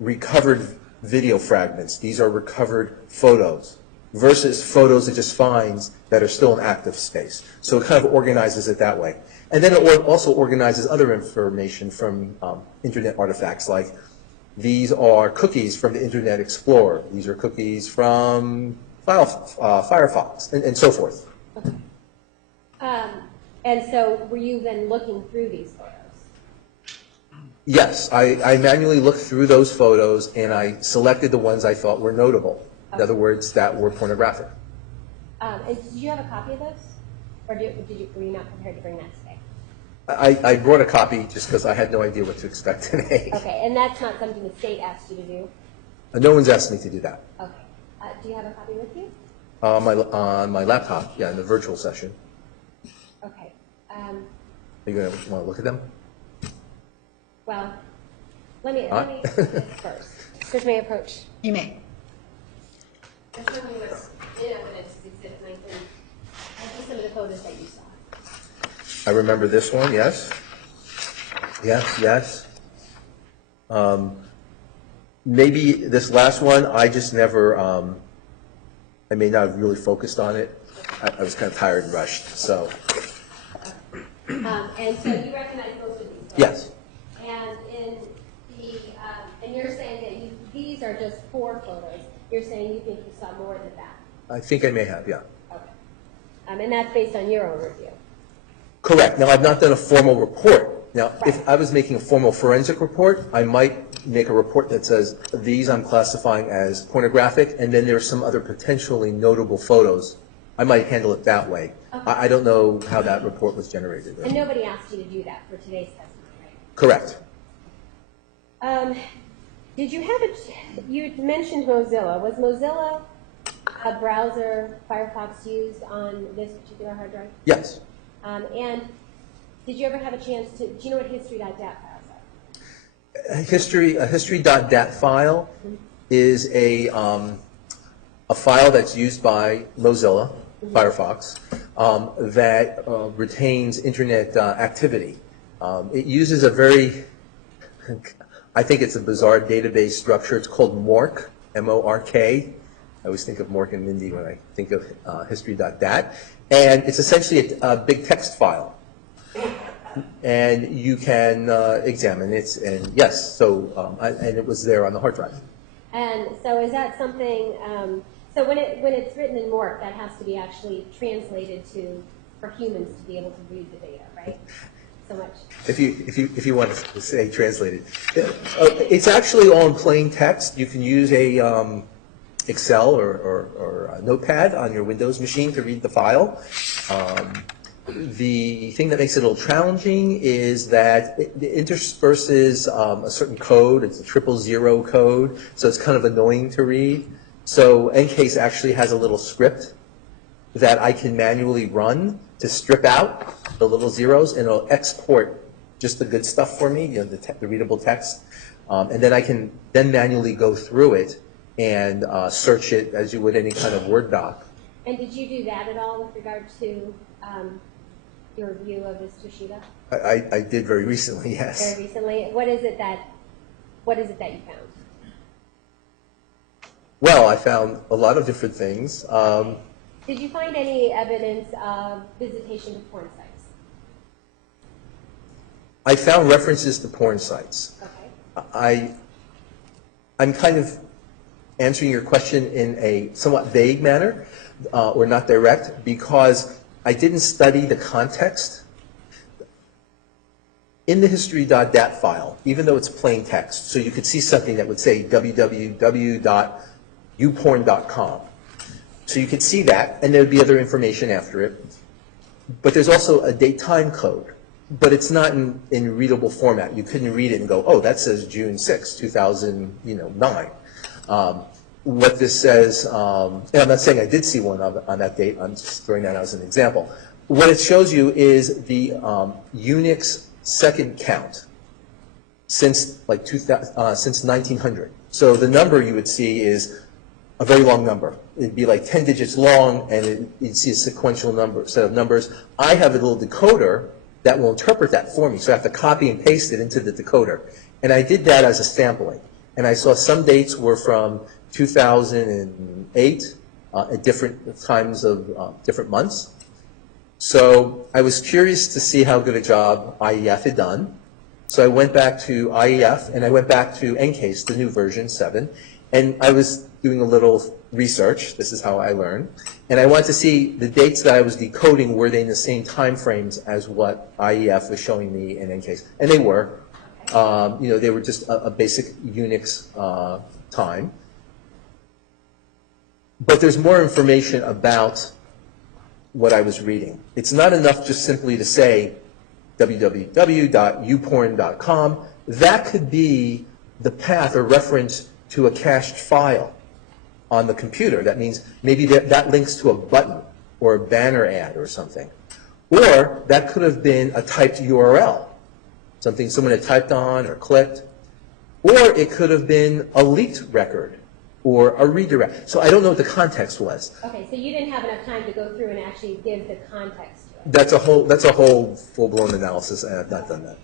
recovered video fragments, these are recovered photos, versus photos it just finds that are still in active space. So it kind of organizes it that way. And then it also organizes other information from internet artifacts, like these are cookies from the Internet Explorer, these are cookies from Firefox, and so forth. Okay. And so were you then looking through these photos? Yes, I manually looked through those photos and I selected the ones I thought were notable. In other words, that were pornographic. And did you have a copy of those? Or were you not prepared to bring that today? I brought a copy just because I had no idea what to expect today. Okay, and that's not something the state asked you to do? No one's asked me to do that. Okay. Do you have a copy with you? On my laptop, yeah, in the virtual session. Okay. Are you going to want to look at them? Well, let me do this first. Here's my approach. You may. There's something that's in evidence as exhibit 19. I'll see some of the photos that you saw. I remember this one, yes. Yes. Maybe this last one, I just never, I may not have really focused on it. I was kind of tired and rushed, so. And so you recognize most of these photos? Yes. And and you're saying that these are just 4 photos. You're saying you think you saw more than that? I think I may have, yeah. Okay. And that's based on your own review? Correct. Now, I've not done a formal report. Now, Right. if I was making a formal forensic report, I might make a report that says, these I'm classifying as pornographic, and then there's some other potentially notable photos. I might handle it that way. Okay. I don't know how that report was generated. And nobody asked you to do that for today's testimony, right? Correct. Did you have you mentioned Mozilla. Was Mozilla a browser Firefox used on this particular hard drive? Yes. And did you ever have a chance to, do you know what history.dat files are? A history.dat file is a file that's used by Mozilla, Firefox, that retains internet activity. It uses a very, I think it's a bizarre database structure. It's called MORK, M-O-R-K. I always think of Mork and Mindy when I think of history.dat. And it's essentially a big text file. And you can examine it, and yes, so, and it was there on the hard drive. And so is that something, so when it's written in MORK, that has to be actually translated for humans to be able to read the data, right? So much. If you want to say translated. It's actually all in plain text. You can use a Excel or a Notepad on your Windows machine to read the file. The thing that makes it a little challenging is that it intersperses a certain code. It's a 000 code, so it's kind of annoying to read. So Encase actually has a little script that I can manually run to strip out the little zeros, and it'll export just the good stuff for me, you know, the readable text. And then I can then manually go through it and search it as you would any kind of Word doc. And did you do that at all with regard to your review of this Toshiba? I did very recently, yes. Very recently. What is it that you found? Well, I found a lot of different things. Did you find any evidence of visitation to porn sites? I found references to porn sites. Okay. I'm kind of answering your question in a somewhat vague manner, or not direct, because I didn't study the context. In the history.dat file, even though it's plain text, so you could see something that would say www.youporn.com. So you could see that, and there would be other information after it. But there's also a date-time code, but it's not in readable format. You couldn't read it and go, oh, that says June 6, 2009. What this says, and I'm not saying I did see one on that date, I'm just throwing that out as an example. What it shows you is the Unix second count since since 1900. So the number you would see is a very long number. It'd be like 10 digits long, and you'd see a sequential set of numbers. I have a little decoder that will interpret that for me, so I have to copy and paste it into the decoder. And I did that as a sampling. And I saw some dates were from 2008 at different times of different months. So I was curious to see how good a job IEF had done. So I went back to IEF, and I went back to NCASE, the new version 7, and I was doing a little research. This is how I learned. And I wanted to see the dates that I was decoding, were they in the same time frames as what IEF was showing me in NCASE? And they were. They were just a basic Unix time. But there's more information about what I was reading. It's not enough just simply to say www.youporn.com. That could be the path or reference to a cached file on the computer. That means maybe that links to a button or a banner ad or something. Or that could have been a typed URL, something someone had typed on or clicked. Or it could have been a leaked record or a redirect. So I don't know what the context was. Okay, so you didn't have enough time to go through and actually give the context to it. That's a whole full-blown analysis, and I've not done that.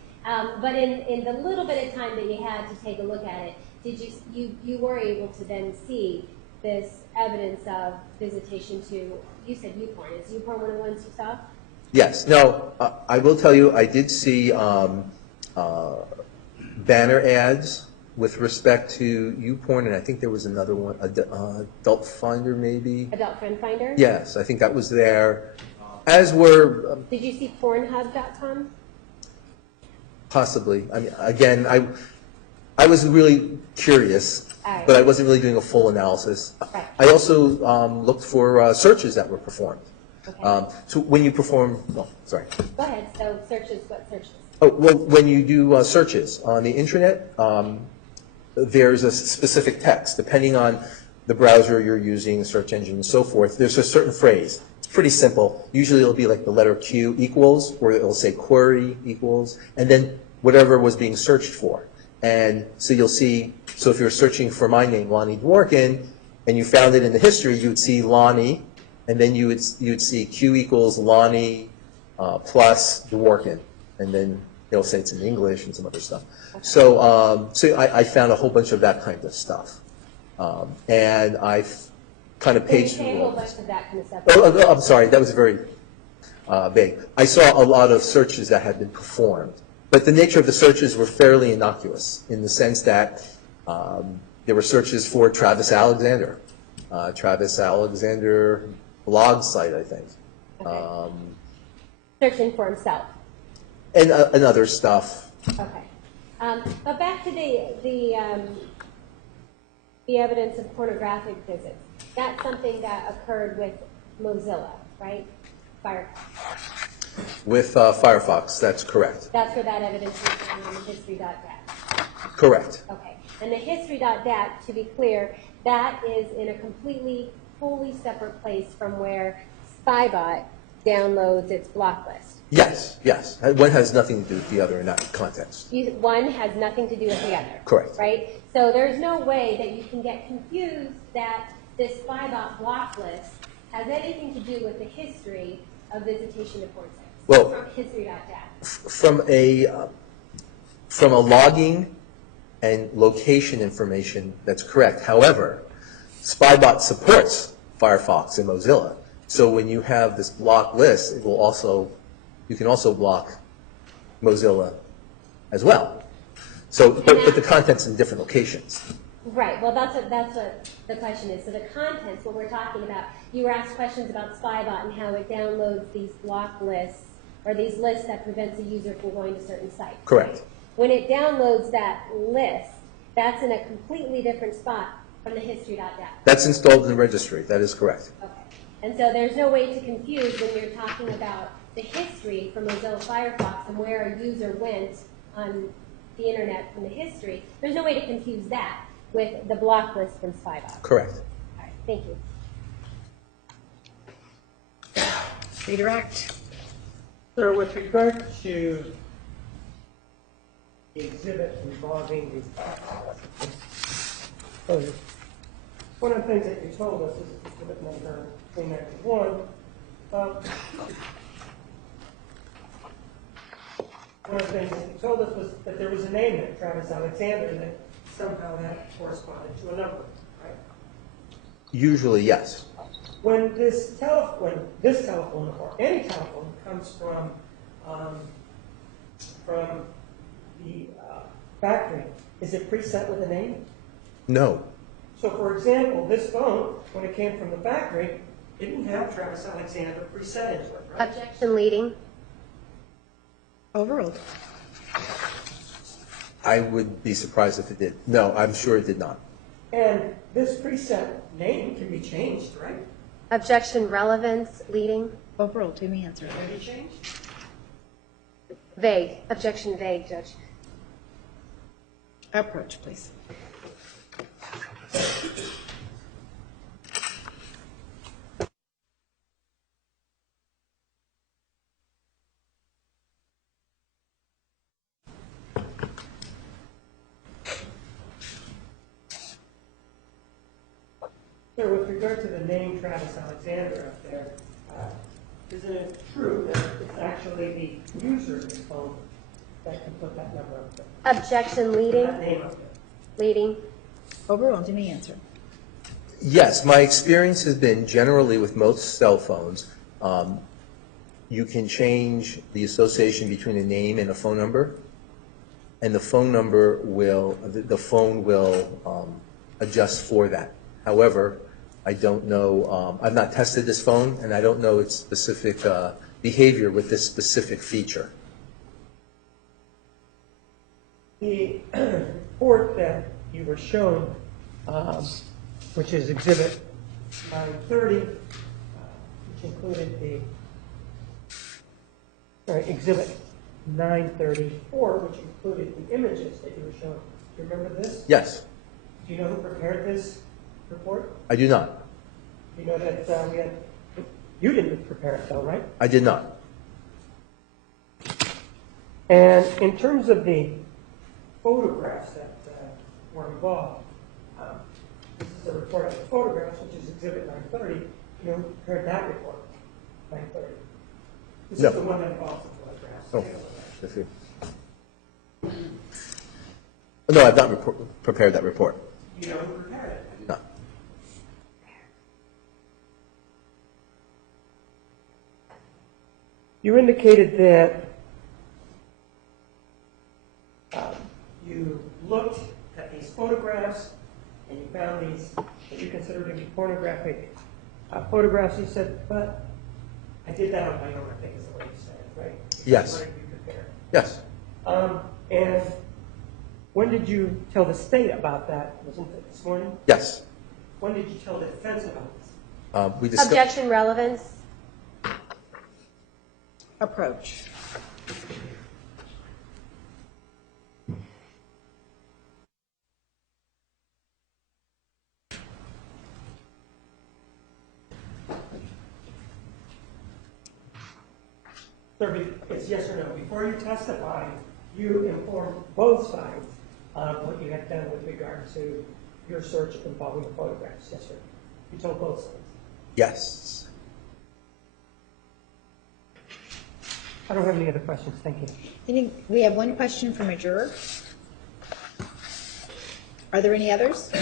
But in the little bit of time that you had to take a look at it, did you were able to then see this evidence of visitation to, you said YouPorn. Is YouPorn one of the ones you saw? Yes. No, I will tell you, I did see banner ads with respect to YouPorn, and I think there was another one, Adult Finder maybe. Adult Friend Finder? Yes, I think that was there. As were... Did you see Pornhub.com? Possibly. I mean, again, I was really curious, Right. but I wasn't really doing a full analysis. Right. I also looked for searches that were performed. Okay. So when you perform... Oh, sorry. Go ahead. So searches, what searches? Oh, well, when you do searches on the internet, there's a specific text. Depending on the browser you're using, the search engine, and so forth, there's a certain phrase. It's pretty simple. Usually it'll be like the letter Q equals, or it'll say query equals, and then whatever was being searched for. And so you'll see, so if you're searching for my name, Lonnie Dworkin, and you found it in the history, you would see Lonnie, and then you would see Q equals Lonnie plus Dworkin, and then it'll say it's in English and some other stuff. So, I found a whole bunch of that kind of stuff, and I kind of paged When you say through a whole all bunch this. of that kind of stuff. Oh, I'm sorry, that was very vague. I saw a lot of searches that had been performed, but the nature of the searches were fairly innocuous in the sense that there were searches for Travis Alexander blog site, I think. Okay. Searching for himself. And other stuff. Okay. But back to the evidence of pornographic visits. That's something that occurred with Mozilla, right? Firefox. With Firefox, that's correct. That's where that evidence is found on the history.dat. Correct. Okay. And the history.dat, to be clear, that is in a completely, fully separate place from where Spybot downloads its block list. Yes, yes. One has nothing to do with the other in that context. One has nothing to do with the other. Correct. Right? So there's no way that you can get confused that this Spybot block list has anything to do with the history of visitation to porn sites. Well, from history.dat. From a logging and location information, that's correct. However, Spybot supports Firefox and Mozilla. So when you have this block list, it will also, you can also block Mozilla as well. So, but the content's in different locations. Right, well, that's what the question is. So the contents, what we're talking about, you were asked questions about Spybot and how it downloads these block lists, or these lists that prevents a user from going to certain sites. Correct. Right? When it downloads that list, that's in a completely different spot from the history.dat. That's installed in the registry, that is correct. Okay. And so there's no way to confuse when you're talking about the history from Mozilla Firefox and where a user went on the internet from the history. There's no way to confuse that with the block list from Spybot. Correct. All right, thank you. Redirect. So with regard to the exhibit involving the, so one of the things that you told us is exhibit number 391. One of the things that you told us was that there was a name there, Travis Alexander, that somehow that corresponded to a number, right? Usually, yes. When this telephone or any telephone comes from the factory, is it preset with a name? No. So, for example, this phone, when it came from the factory, didn't have Travis Alexander preset into it, right? Objection leading. Overruled. I would be surprised if it did. No, I'm sure it did not. And this preset name can be changed, right? Objection relevance leading. Overruled. Give me answer. Can be changed? Vague. Objection vague, Judge. Approach, please. So with regard to the name Travis Alexander up there, isn't it true that it's actually the user's phone that can put that number up there? Objection leading. That name up there? Leading. Overruled. Give me answer. Yes, my experience has been generally with most cell phones, you can change the association between a name and a phone number, and the phone number will, the phone will adjust for that. However, I don't know, I've not tested this phone, and I don't know its specific behavior with this specific feature. The report that you were shown, which is Exhibit 930, which included Exhibit 934, which included the images that you were shown. Do you remember this? Yes, Do you know who prepared this report? I do not. Do you know that you didn't prepare it though, right? I did not. And in terms of the photographs that were involved, this is a report of the photographs, which is Exhibit 930. You know who prepared that report? 930. This No. is the one that involves the photographs. Oh, let's see. No, I've not prepared that report. You know who prepared it? I did not. You indicated that you looked at these photographs and you found these that you considered to be pornographic photographs. You said, but I did that on my own, I think is the way you said it, right? Yes. You wanted to be prepared. Yes. And when did you tell the state about that? Wasn't it this morning? Yes. When did you tell the defense about this? We discussed. Objection relevance. Approach. Sir, it's yes or no. Before you testify, you informed both sides of what you had done with regard to your search involving the photographs. Yes, sir. You told both sides. Yes. I don't have any other questions. Thank you. I think we have one question from a juror. Are there any others?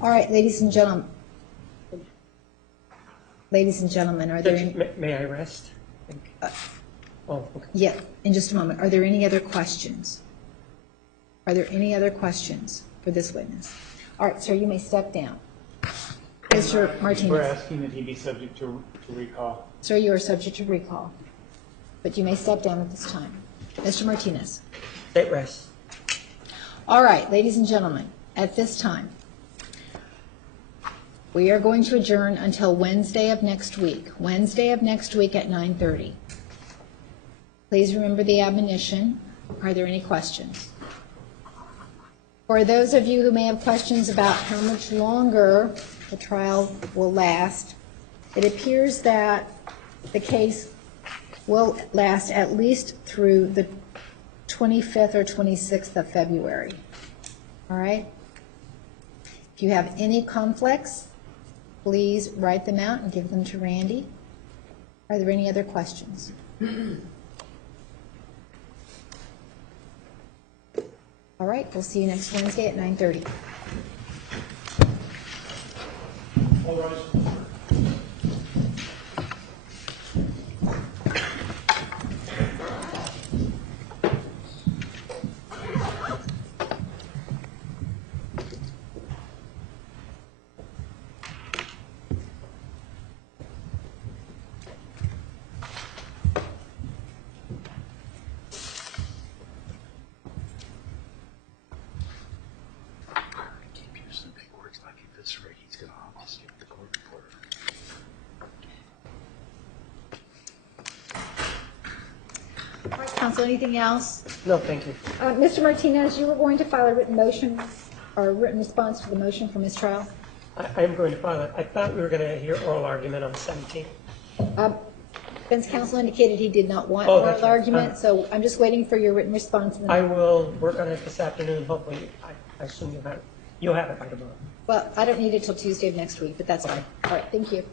All right, ladies and gentlemen. Ladies and gentlemen, are there, May I rest? Oh, okay. yeah, in just a moment. Are there any other questions? Are there any other questions for this witness? All right, sir, you may step down. Mr. We're Martinez. asking that he be subject to recall. Sir, you are subject to recall, but you may step down at this time. Mr. Martinez. At rest. All right, ladies and gentlemen, at this time, we are going to adjourn until Wednesday of next week. Wednesday of next week at 9:30. Please remember the admonition. Are there any questions? For those of you who may have questions about how much longer the trial will last, it appears that the case will last at least through the 25th or 26th of February. All right? If you have any conflicts, please write them out and give them to Randy. Are there any other questions? All right, we'll see you next Wednesday at 9:30. All rise. All right, counsel, anything else? No, thank you. Mr. Martinez, you were going to file a written motion or a written response to the motion for mistrial? I am going to file it. I thought we were going to hear oral argument on the 17th. Defense counsel indicated he did not want Oh, oral that's right. argument, so I'm just waiting for your written response. And then I will work on it this afternoon. Hopefully, I assume you'll have it by tomorrow. Well, I don't need it till Tuesday of next week, but that's fine. All right, thank you.